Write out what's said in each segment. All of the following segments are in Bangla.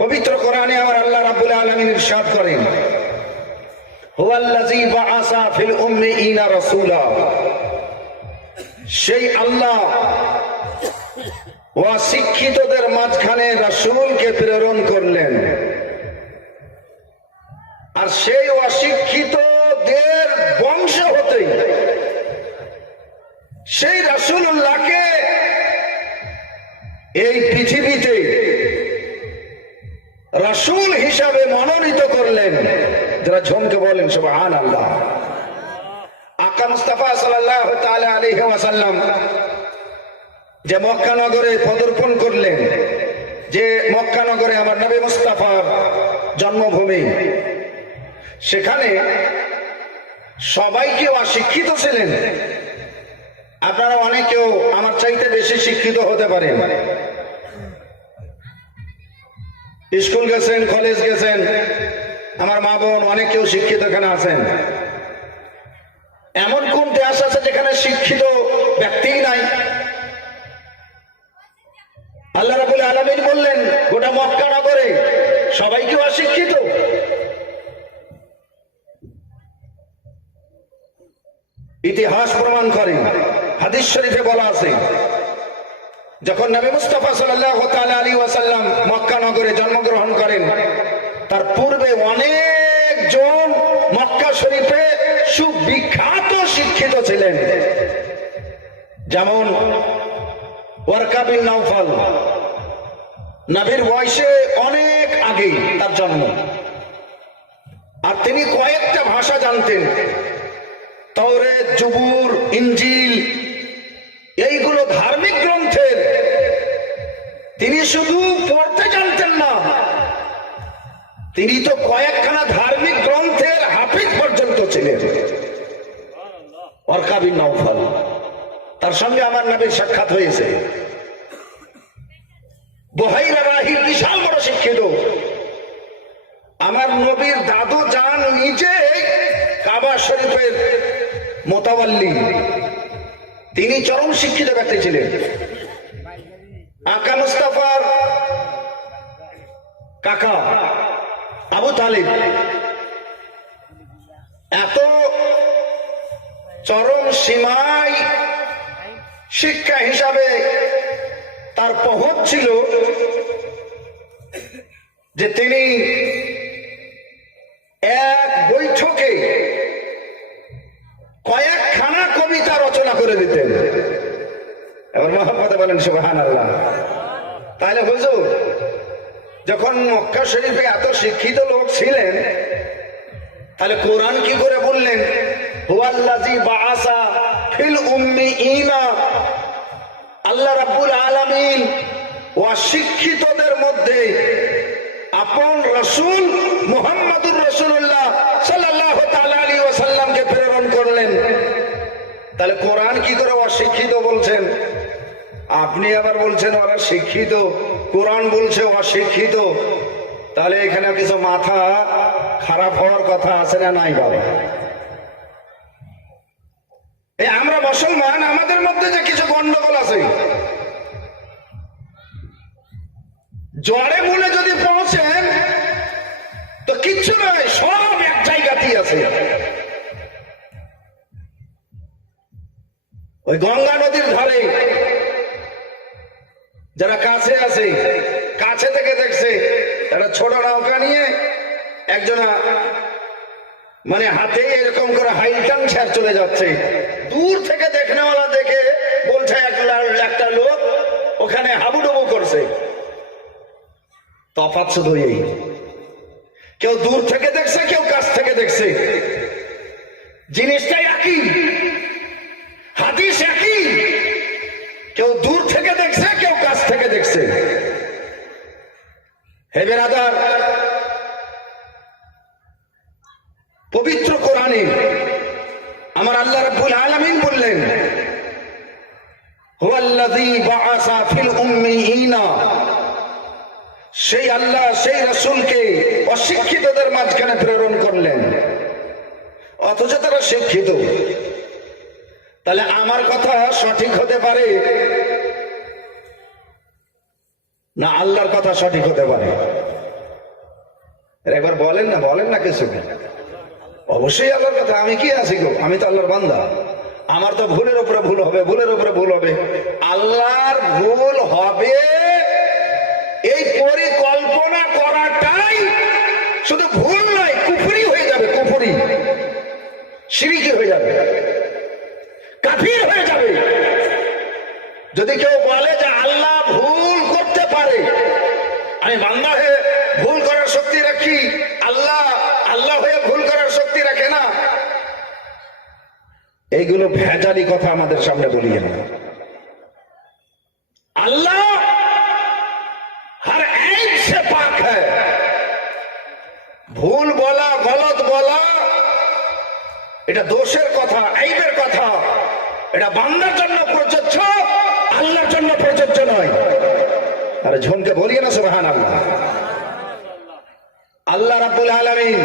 পবিত্র কোরআনে আমার আল্লাহ রাব্বুল আলামিন ইরশাদ করেন সেই আল্লাহ অশিক্ষিতদের মাঝখানে রাসূলকে প্রেরণ করলেন। আর সেই অশিক্ষিতদের বংশ হতেই সেই রাসূলুল্লাহকে এই পৃথিবীতে রাসূল হিসাবে মনোনীত করলেন। যারা ঝমকে বলেন সুবহান আল্লাহ আকা যে মক্কা নগরে করলেন, যে মক্কা নগরে আমার জন্মভূমি, সেখানে সবাই কেউ অশিক্ষিত ছিলেন। আপনারা অনেকেও আমার চাইতে বেশি শিক্ষিত হতে পারেন। স্কুল গেছেন কলেজ গেছেন, আমার মা বোন অনেকেও শিক্ষিত এখানে আছেন। এমন কোন দেশ আছে যেখানে শিক্ষিত ব্যক্তিই নাই? আল্লাহ রাবুল আলমিন বললেন, গোটা মক্কা নগরে সবাই কেউ অশিক্ষিত? ইতিহাস প্রমাণ করে, হাদিস শরীফে বলা আছে যখন নবী মুস্তাফা তাআলা আলাইহি ওয়াসাল্লাম মক্কা নগরে জন্মগ্রহণ করেন, তার পূর্বে অনেকজন মক্কা শরীফে সুবিখ্যাত শিক্ষিত ছিলেন। যেমন ওয়ারকা বিন নাউফাল নবীর বয়সে অনেক আগে তার জন্ম। আর তিনি কয়েকটা ভাষা জানতেন। তৌরে জুবুর ইঞ্জিল এইগুলো ধার্মিক গ্রন্থের তিনি শুধু পড়তে জানতেন না তিনি তো কয়েকখানা ধার্মিক গ্রন্থের হাফিজ পর্যন্ত ছিলেন। অরকাবিন নৌফল তার সঙ্গে আমার নবীর সাক্ষাৎ হয়েছে। বহাইরা রাহি বিশাল বড় শিক্ষিত। আমার নবীর দাদু যান নিজে কাবা শরীফের মোতাবাল্লি। তিনি চরম শিক্ষিত ব্যক্তি ছিলেন। আকা মুস্তাফার কাকা, আবু তালিব। এত চরম সীমায় শিক্ষা হিসাবে তার পহত ছিল যে তিনি এক বৈঠকে কয়েকখানা কবিতা রচনা করে দিতেন। এবার মহাপদে বলেন সুবাহান আল্লাহ তাহলে হুজুর যখন মক্কা শরীফে এত শিক্ষিত লোক ছিলেন, তাহলে কোরআন কি করে বললেন? হুয়াল্লাজি বাআসা ফিল উম্মি ইনা আল্লাহ রাব্বুল আলামিন অশিক্ষিতদের মধ্যে আপন রসুল মুহাম্মাদুর রসুল্লাহ সাল্লাল্লাহু তাআলা আলাইহি ওয়াসাল্লামকে প্রেরণ করলেন। তাহলে কোরআন কি করে অশিক্ষিত বলছেন? আপনি আবার বলছেন, ওরা শিক্ষিত। কোরআন বলছে অশিক্ষিত। তাহলে এখানে কিছু মাথা খারাপ হওয়ার কথা আছে না নাই বাবা? আমরা মুসলমান, আমাদের মধ্যে যে কিছু গন্ডগোল আছে, জ্বরে মূলে যদি পৌঁছেন, তো কিচ্ছু নয়, সব এক জায়গাতেই আছে। ওই গঙ্গা আছে কাছে থেকে দেখছে। একটা ছোট নৌকা নিয়ে একজনা মানে হাতে এরকম করে হাইটান ছেড় চলে যাচ্ছে। দূর থেকে দেখনেওয়ালা দেখে বলছে, এক- একটা লোক ওখানে হাবুডুবু করছে। তফাৎ শুধু এই। কেউ দূর থেকে দেখছে, কেউ কাছ থেকে দেখছে। জিনিসটাই একই। পবিত্র কোরআনে আমার আল্লাহ রাব্বুল আলামিন বললেন সেই আল্লাহ, সেই রাসূলকে অশিক্ষিতদের মাঝখানে প্রেরণ করলেন। অথচ তারা শিক্ষিত। তাহলে আমার কথা সঠিক হতে পারে? না আল্লাহর কথা সঠিক হতে পারে? একবার বলেন না বলেন না কিছু। অবশ্যই আল্লাহর কথা, আমি কি আছি গো? আমি তো আল্লাহর বান্দা। আমার তো ভুলের উপরে ভুল হবে, ভুলের উপরে ভুল হবে। আল্লাহর ভুল হবে এই পরিকল্পনা করাটাই শুধু ভুল নয়, কুফুরি হয়ে যাবে, কুফুরি। সিরিকি হয়ে যাবে। কাফির হয়ে যাবে। যদি কেউ বলে যে আল্লাহ ভুল করতে পারে, আমি বান্দা হয়ে ভুল করার শক্তি রাখি। আল্লাহ আল্লাহ হয়ে ভুল করার শক্তি রাখে না। এইগুলো ভেজালি কথা আমাদের সামনে বলিয়ে না। আল্লাহ, হর এক সে পাক হ্যাঁ ভুল বলা, গলত বলা, এটা দোষের কথা, আইবের কথা। এটা বান্দার জন্য প্রযোজ্য, আল্লাহর জন্য প্রযোজ্য নয়। আরে ঝনকে বলিয়ে না সুবাহান আল্লাহ আল্লাহ রাব্বুল আলামিন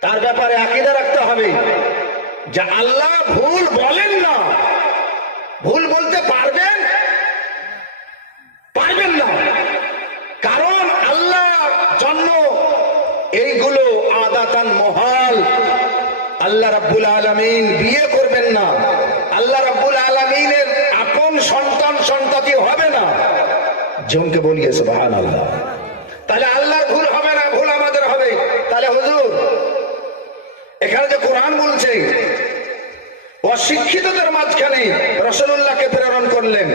তার ব্যাপারে আকীদা রাখতে হবে যে আল্লাহ ভুল বলেন না। ভুল বলতে পারবেন? পারবেন না। কারণ আল্লাহ জন্ম এইগুলো আদাতান মহাল। আল্লাহ রাব্বুল আলামিন বিয়ে করবেন না। আল্লাহ রাব্বুল আলামিনের আপন সন্তান সন্ততি হবে না। জমকে বলিয়েছে সুবহান আল্লাহ তাহলে আল্লাহর ভুল হবে না ভুল আমাদের হবে তাহলে হুজুর এখানে যে কোরআন বলছে, অশিক্ষিতদের মাঝখানে রসুল্লাহকে প্রেরণ করলেন।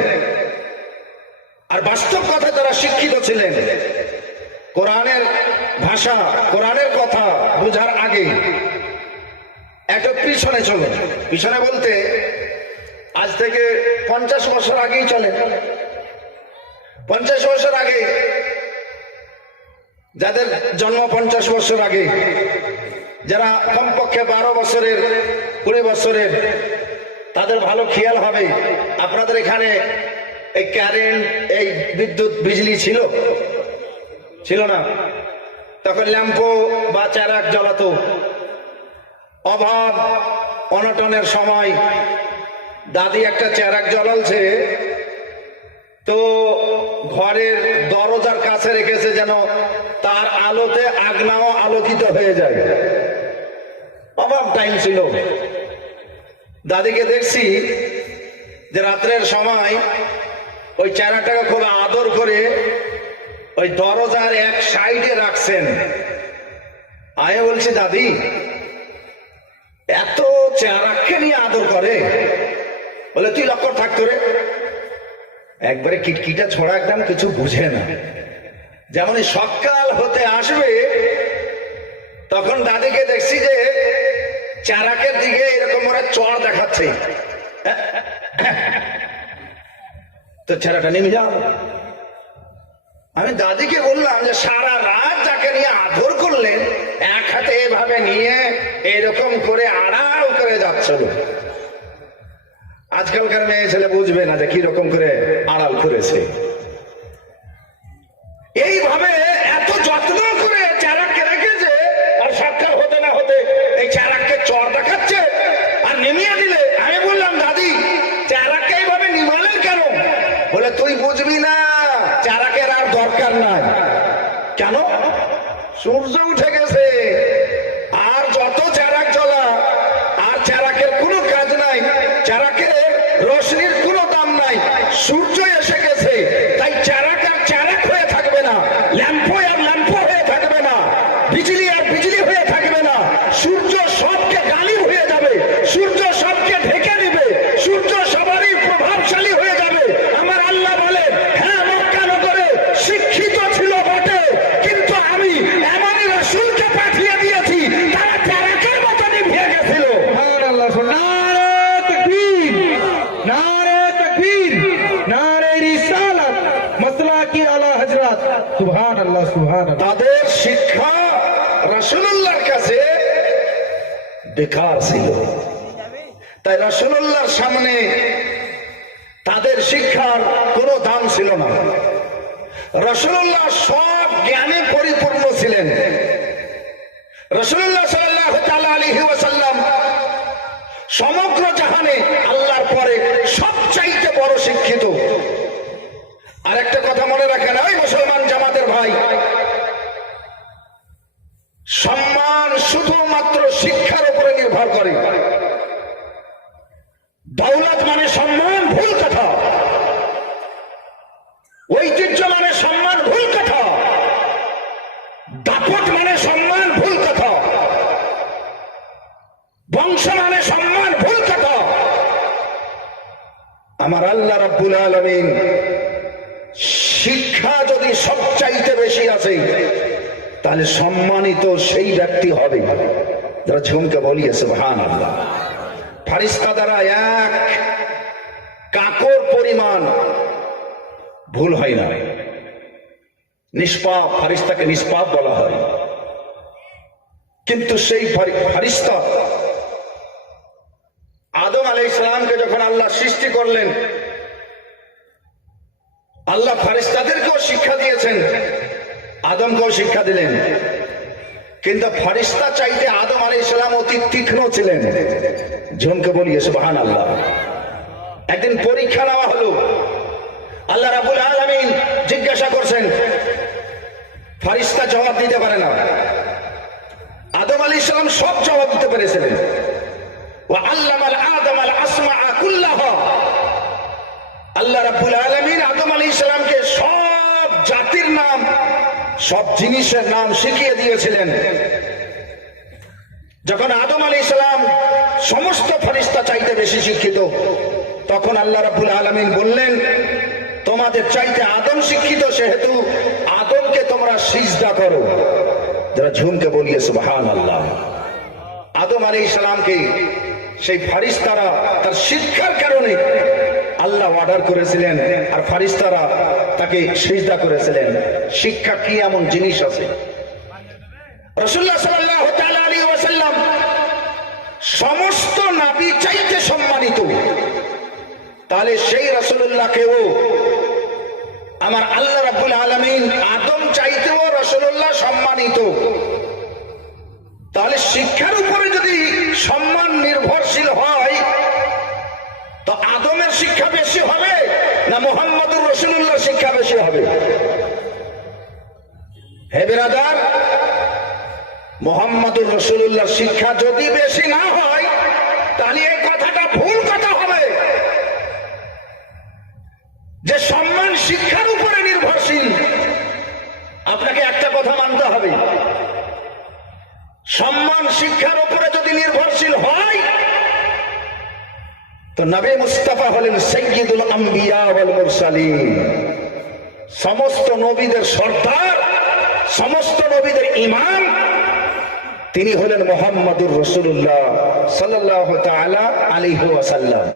আর বাস্তব কথা যারা শিক্ষিত ছিলেন, কোরআনের ভাষা, কোরআনের কথা বোঝার আগে একটা পিছনে চলে পিছনে বলতে আজ থেকে পঞ্চাশ বছর আগেই চলে পঞ্চাশ বছর আগে, যাদের জন্ম পঞ্চাশ বছর আগে যারা কমপক্ষে বারো বছরের, কুড়ি বছরের, তাদের ভালো খেয়াল হবে। আপনাদের এখানে এই কারেন্ট এই বিদ্যুৎ বিজলি ছিল? ছিল না। তখন ল্যাম্পো বা চারাক জ্বালাতো। অভাব, অনটনের সময় দাদি একটা চারাক জ্বালালছে, তো ঘরের দরজার কাছে রেখেছে যেন তার আলোতে আগনাও আলোকিত হয়ে যায়। অভাব টাইম ছিল। দাদিকে দেখছি যে রাত্রের সময় ওই চারাটাকে খুব আদর করে ওই দরজার এক সাইডে রাখছেন। আমি বলছি, দাদি, এত চেহারাকে নিয়ে আদর করে। বলে, তুই লক্ষ্য থাকতো রে একবারে কিটকিটা ছড়া একদম কিছু বুঝে না। যেমন সকাল হতে আসবে, তখন দাদিকে দেখছি যে চারাকের দিকে এরকম ওরা চড় দেখাচ্ছে। তো চারাটা নেমে যাও। আমি দাদিকে বললাম যে, সারা রাত যাকে নিয়ে আদর করলেন এক হাতে এভাবে নিয়ে এরকম করে আড়াল করে যাচ্ছিল আজকালকার মেয়ে ছেলে বুঝবে না যে কীরকম করে আড়াল করেছে। এইভাবে এত যত্ন করে চারাককে রেখেছে বলে, তুই বুঝবি না, চারাকের আর দরকার নাই। কেন? সূর্য উঠে গেছে, আর যত চারাক জ্বলা, আর চারাকের কোনো কাজ নাই, চারাকের রশ্মির কোনো দাম নাই, সূর্য এসে গেছে। তাই চারাক আর চারাক হয়ে থাকবে না ল্যাম্পো আর ল্যাম্পো হয়ে থাকবে না, বিজলি আর বিজলি হয়ে থাকবে না, সূর্য সবকে গালিব হয়ে যাবে সূর্য সবকে ঢেকে দিবে সূর্য সবারই প্রভাবশালী হয়ে যাবে আমার আল্লাহ বলে হ্যাঁ মক্কা নগরে শিক্ষিত ছিল বটে কিন্তু আমি এমনই রসুলকে পাঠিয়ে দিয়েছি তারা চারাকের মতো নিভিয়ে গেছিল সুবহানাল্লাহ নারে তাকবীর নারে তাকবীর নারে রিসালাত মাসলা কি আলা তাদের শিক্ষা রসুল্লাহর কাছে বেকার ছিল। তাই রসুল্লাহর সামনে তাদের শিক্ষার কোনো দাম ছিল না। রসুল্লাহ সব জ্ঞানে পরিপূর্ণ ছিলেন। সমগ্র জাহানে আল্লাহর পরে সবচাইতে বড় শিক্ষিত আর একটা কথা মনে রাখেন ওই মুসলমান জামাতের ভাই ব্যবহার করে দৌলত মানে সম্মান ভুল কথা ঐতিহ্য মানে সম্মান ভুল কথা দাপট মানে সম্মান, ভুল কথা। বংশ মানে সম্মান, ভুল কথা। আমার আল্লাহ রাব্বুল আলমিন শিক্ষা যদি সবচাইতে বেশি আছে, তাহলে সম্মানিত সেই ব্যক্তি হবে। যারা ঝুমকে বলিয়েছে ভান আল্লাহ ফারিস্তা দ্বারা এক কাকর পরিমাণ ভুল হয় না। নিষ্পাপ, ফারিস্তাকে নিষ্পাপ বলা হয়। কিন্তু সেই ফারিস্তা আদম আলাই ইসলামকে যখন আল্লাহ সৃষ্টি করলেন, আল্লাহ ফারিস্তাদেরকেও শিক্ষা দিয়েছেন, আদমকেও শিক্ষা দিলেন। কিন্তু ফারিস্তা চাইতে আদম আলাই ইসলাম অতি তীক্ষ্ণ ছিলেন। ঝুমকে বলিয়ে সুবাহান আল্লাহ একদিন পরীক্ষা নেওয়া হলো। আল্লাহ রাবুল আলমিন জিজ্ঞাসা করছেন ফারিস্তা জবাব দিতে পারে না। আদম আলী ইসলাম সব জবাব দিতে পেরেছিলেন। সব সব জিনিসের নাম শিখিয়ে দিয়েছিলেন। যখন আদম আলী ইসলাম সমস্ত ফরিস্তা চাইতে বেশি শিক্ষিত, তখন আল্লাহ রাব্বুল আলমিন বললেন, তোমাদের চাইতে আদম শিক্ষিত সেহেতু তোমরা সিজদা করো। যারা ঝুমকে বলিয়ে সুবহান আল্লাহ আদম আলী ইসলামকে সেই ফারিস্তারা তার শিক্ষার কারণে আল্লাহ অর্ডার করেছিলেন আর ফারিস্তারা তাকে সিজদা করেছিলেন। শিক্ষা কি এমন জিনিস আছে? রসুল্লাহ ওয়াসাল্লাম সমস্ত নাবী চাইতে সম্মানিত। তাহলে সেই রসুল্লাহকেও আমার আল্লাহ রাব্বুল আলামিন আদম চাইতেও রসুল্লাহ সম্মানিত। তাহলে শিক্ষার উপরে যদি সম্মান নির্ভরশীল হয়, তো আদমের শিক্ষা বেশি হবে না মোহাম্মদুর রসুল্লাহ শিক্ষা বেশি হবে? হে বেরাদার, মোহাম্মদুর রসুল্লাহ শিক্ষা যদি বেশি না হয়, তাহলে তো নবে মুস্তাফা হলেন সৈয়দুল আম্বিয়া ওয়াল মুরসালিন। সমস্ত নবীদের সর্দার, সমস্ত নবীদের ইমাম, তিনি হলেন মোহাম্মদুর রসুল্লাহ সাল্লাহ আলাইহি ওয়াসাল্লাম।